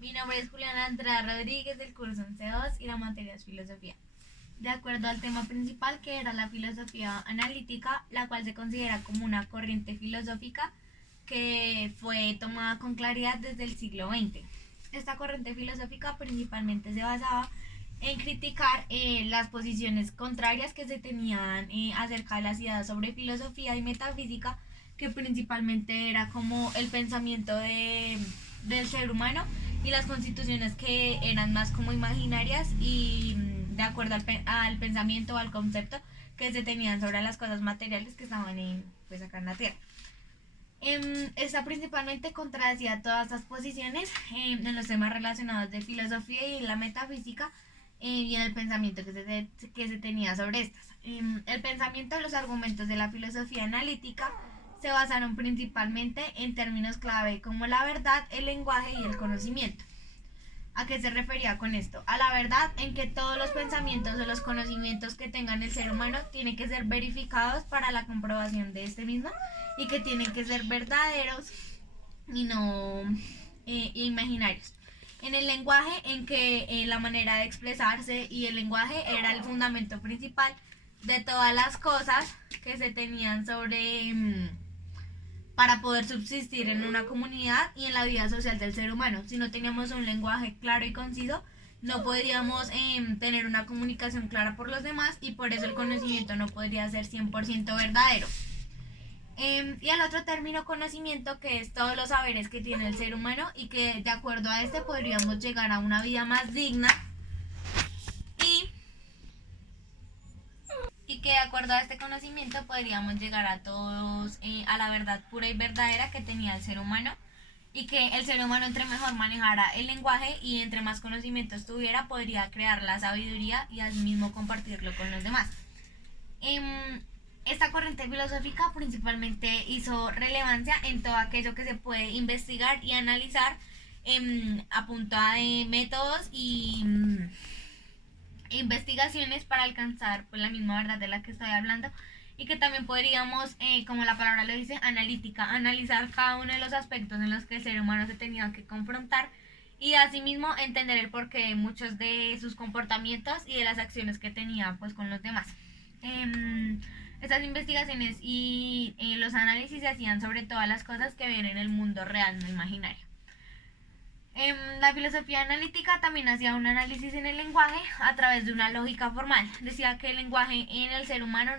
Mi nombre es Juliana Andrea Rodríguez del curso 11.2 y la materia es filosofía. De acuerdo al tema principal, que era la filosofía analítica, la cual se considera como una corriente filosófica que fue tomada con claridad desde el siglo XX. Esta corriente filosófica principalmente se basaba en criticar las posiciones contrarias que se tenían acerca de las ideas sobre filosofía y metafísica, que principalmente era como el pensamiento del ser humano y las constituciones que eran más como imaginarias y de acuerdo al pensamiento o al concepto que se tenían sobre las cosas materiales que estaban pues acá en la Tierra. Esta principalmente contradecía todas estas posiciones en los temas relacionados de filosofía y la metafísica y en el pensamiento que se tenía sobre estas. El pensamiento y los argumentos de la filosofía analítica se basaron principalmente en términos clave como la verdad, el lenguaje y el conocimiento. ¿A qué se refería con esto? A la verdad en que todos los pensamientos o los conocimientos que tengan el ser humano tienen que ser verificados para la comprobación de este mismo y que tienen que ser verdaderos y no imaginarios. En el lenguaje en que la manera de expresarse y el lenguaje era el fundamento principal de todas las cosas que se tenían sobre para poder subsistir en una comunidad y en la vida social del ser humano. Si no teníamos un lenguaje claro y conciso, no podríamos tener una comunicación clara por los demás y por eso el conocimiento no podría ser 100% verdadero. Y el otro término conocimiento, que es todos los saberes que tiene el ser humano y que de acuerdo a este podríamos llegar a una vida más digna y que de acuerdo a este conocimiento podríamos llegar a todos a la verdad pura y verdadera que tenía el ser humano y que el ser humano entre mejor manejara el lenguaje y entre más conocimientos tuviera podría crear la sabiduría y asimismo compartirlo con los demás. Esta corriente filosófica principalmente hizo relevancia en todo aquello que se puede investigar y analizar a punta de métodos y investigaciones para alcanzar pues, la misma verdad de la que estoy hablando y que también podríamos, como la palabra lo dice, analítica, analizar cada uno de los aspectos en los que el ser humano se tenía que confrontar y asimismo entender el porqué de muchos de sus comportamientos y de las acciones que tenía pues con los demás. Estas investigaciones y los análisis se hacían sobre todas las cosas que ven en el mundo real, no imaginario. La filosofía analítica también hacía un análisis en el lenguaje a través de una lógica formal. Decía que el lenguaje en el ser humano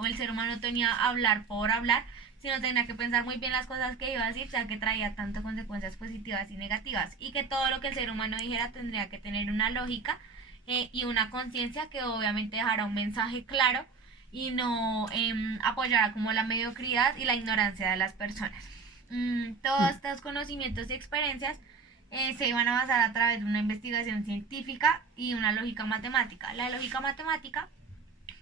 o el ser humano tenía hablar por hablar, sino tenía que pensar muy bien las cosas que iba a decir, ya que traía tanto consecuencias positivas y negativas, y que todo lo que el ser humano dijera tendría que tener una lógica y una conciencia que obviamente dejara un mensaje claro y no apoyara como la mediocridad y la ignorancia de las personas. Todos estos conocimientos y experiencias se iban a basar a través de una investigación científica y una lógica matemática. La lógica matemática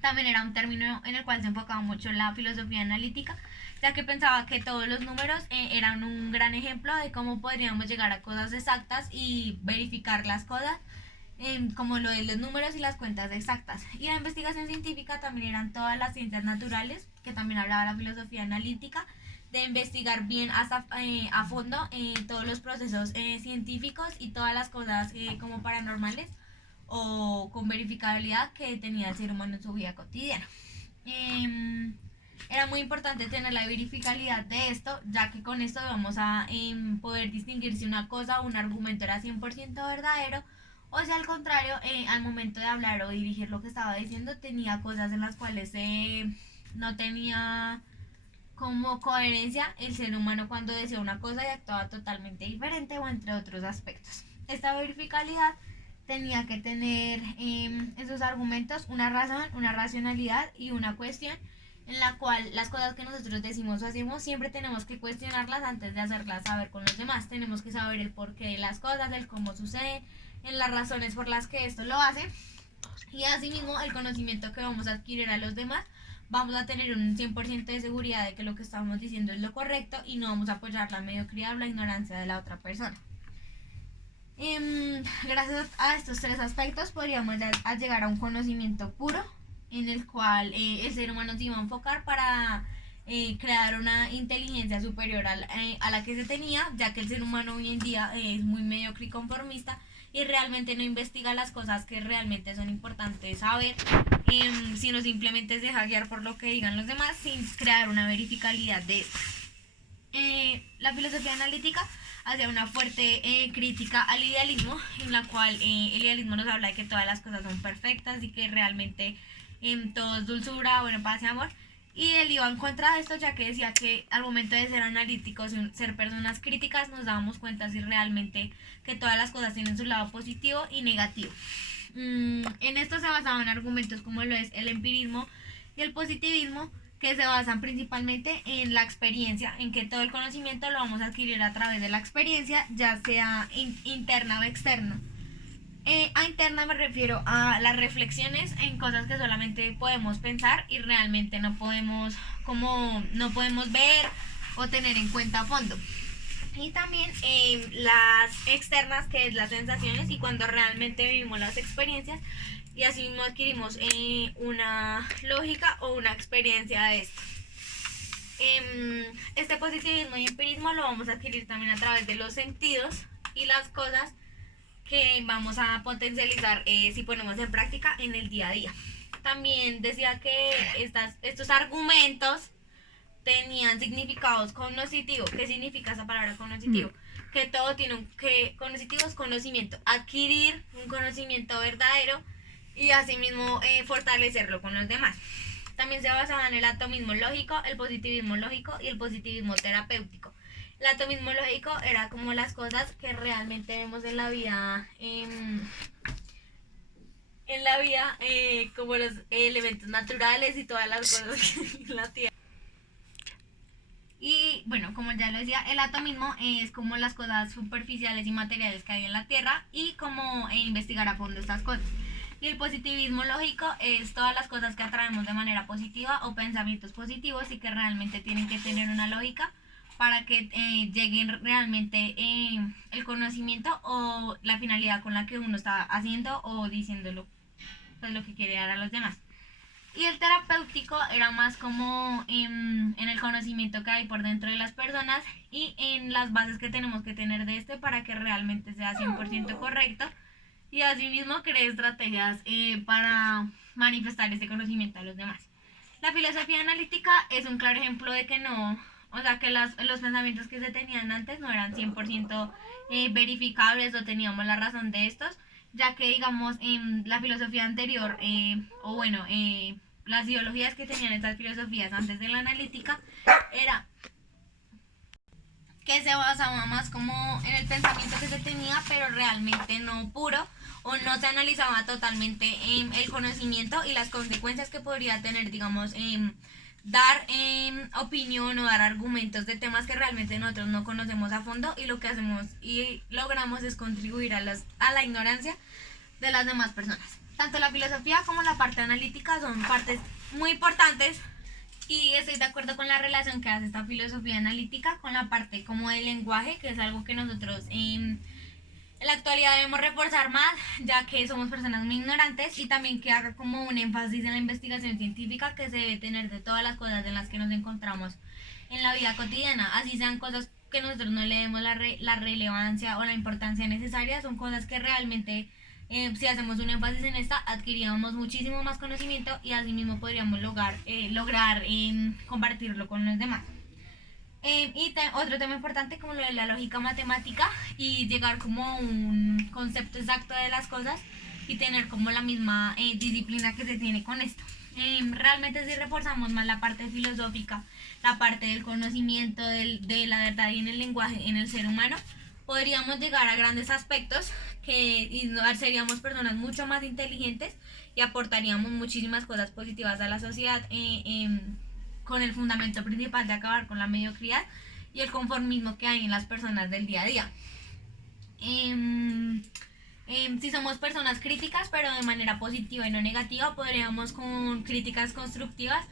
también era un término en el cual se enfocaba mucho la filosofía analítica, ya que pensaba que todos los números eran un gran ejemplo de cómo podríamos llegar a cosas exactas y verificar las cosas, como lo de los números y las cuentas exactas. Y la investigación científica también eran todas las ciencias naturales, que también hablaba la filosofía analítica, de investigar bien hasta a fondo todos los procesos científicos y todas las cosas como paranormales o con verificabilidad que tenía el ser humano en su vida cotidiana. Era muy importante tener la verificabilidad de esto, ya que con esto vamos a poder distinguir si una cosa o un argumento era 100% verdadero o si al contrario, al momento de hablar o dirigir lo que estaba diciendo, tenía cosas en las cuales no tenía como coherencia el ser humano cuando decía una cosa y actuaba totalmente diferente o entre otros aspectos. Esta verificabilidad tenía que tener en sus argumentos una razón, una racionalidad y una cuestión en la cual las cosas que nosotros decimos o hacemos siempre tenemos que cuestionarlas antes de hacerlas saber con los demás. Tenemos que saber el porqué de las cosas, el cómo sucede, en las razones por las que esto lo hace y asimismo el conocimiento que vamos a adquirir a los demás vamos a tener un 100% de seguridad de que lo que estamos diciendo es lo correcto y no vamos a apoyar la mediocridad o la ignorancia de la otra persona. Gracias a estos tres aspectos podríamos llegar a un conocimiento puro en el cual el ser humano se iba a enfocar para crear una inteligencia superior a la que se tenía, ya que el ser humano hoy en día es muy mediocre y conformista y realmente no investiga las cosas que realmente son importantes saber, sino simplemente se deja guiar por lo que digan los demás sin crear una verificabilidad de esto. La filosofía analítica hace una fuerte crítica al idealismo, en la cual el idealismo nos habla de que todas las cosas son perfectas y que realmente todo es dulzura, bueno, paz y amor. Y él iba en contra de esto, ya que decía que al momento de ser analíticos y ser personas críticas nos dábamos cuenta si realmente que todas las cosas tienen su lado positivo y negativo. En esto se basaban argumentos como lo es el empirismo y el positivismo, que se basan principalmente en la experiencia, en que todo el conocimiento lo vamos a adquirir a través de la experiencia, ya sea interna o externa. A interna me refiero a las reflexiones en cosas que solamente podemos pensar y realmente no podemos ver o tener en cuenta a fondo. Y también las externas, que es las sensaciones, y cuando realmente vivimos las experiencias y así mismo adquirimos una lógica o una experiencia de esto. Este positivismo y empirismo lo vamos a adquirir también a través de los sentidos y las cosas que vamos a potencializar si ponemos en práctica en el día a día. También decía que estos argumentos tenían significados cognitivos. ¿Qué significa esa palabra cognitivo? Que todo tiene cognitivo es conocimiento, adquirir un conocimiento verdadero y asimismo fortalecerlo con los demás. También se basaba en el atomismo lógico, el positivismo lógico y el positivismo terapéutico. El atomismo lógico era como las cosas que realmente vemos en la vida, como los elementos naturales y todas las cosas en la Tierra. Y bueno, como ya lo decía, el atomismo es como las cosas superficiales y materiales que hay en la Tierra y como investigar a fondo estas cosas. Y el positivismo lógico es todas las cosas que atraemos de manera positiva o pensamientos positivos y que realmente tienen que tener una lógica para que lleguen realmente el conocimiento o la finalidad con la que uno está haciendo o diciéndolo, pues lo que quiere dar a los demás. Y el terapéutico era más como en el conocimiento que hay por dentro de las personas y en las bases que tenemos que tener de este para que realmente sea 100% correcto y asimismo cree estrategias para manifestar este conocimiento a los demás. La filosofía analítica es un claro ejemplo de que no, o sea, que los pensamientos que se tenían antes no eran 100% verificables o teníamos la razón de estos, ya que digamos en la filosofía anterior, o bueno, las ideologías que tenían estas filosofías antes de la analítica era que se basaba más como en el pensamiento que se tenía, pero realmente no puro, o no se analizaba totalmente el conocimiento y las consecuencias que podría tener, digamos, dar opinión o dar argumentos de temas que realmente nosotros no conocemos a fondo, y lo que hacemos y logramos es contribuir a la ignorancia de las demás personas. Tanto la filosofía como la parte analítica son partes muy importantes y estoy de acuerdo con la relación que hace esta filosofía analítica con la parte como del lenguaje, que es algo que nosotros en la actualidad debemos reforzar más, ya que somos personas muy ignorantes, y también que haga como un énfasis en la investigación científica que se debe tener de todas las cosas en las que nos encontramos en la vida cotidiana, así sean cosas que nosotros no le demos la relevancia o la importancia necesaria, son cosas que realmente si hacemos un énfasis en esta, adquiríamos muchísimo más conocimiento y así mismo podríamos lograr compartirlo con los demás. Otro tema importante como lo de la lógica matemática y llegar como a un concepto exacto de las cosas y tener como la misma disciplina que se tiene con esto. Realmente si reforzamos más la parte filosófica, la parte del conocimiento de la verdad y en el lenguaje, en el ser humano, podríamos llegar a grandes aspectos y seríamos personas mucho más inteligentes y aportaríamos muchísimas cosas positivas a la sociedad con el fundamento principal de acabar con la mediocridad y el conformismo que hay en las personas del día a día. Si somos personas críticas pero de manera positiva y no negativa, podríamos con críticas constructivas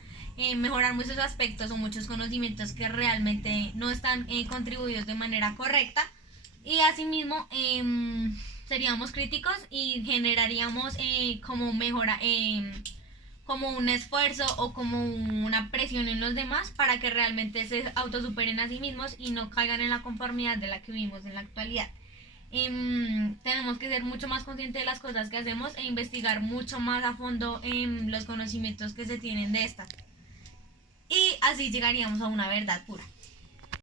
mejorar muchos aspectos o muchos conocimientos que realmente no están contribuidos de manera correcta, y asimismo seríamos críticos y generaríamos como mejora como un esfuerzo o como una presión en los demás para que realmente se autosuperen a sí mismos y no caigan en la conformidad de la que vivimos en la actualidad. Tenemos que ser mucho más conscientes de las cosas que hacemos e investigar mucho más a fondo los conocimientos que se tienen de estas. Y así llegaríamos a una verdad pura.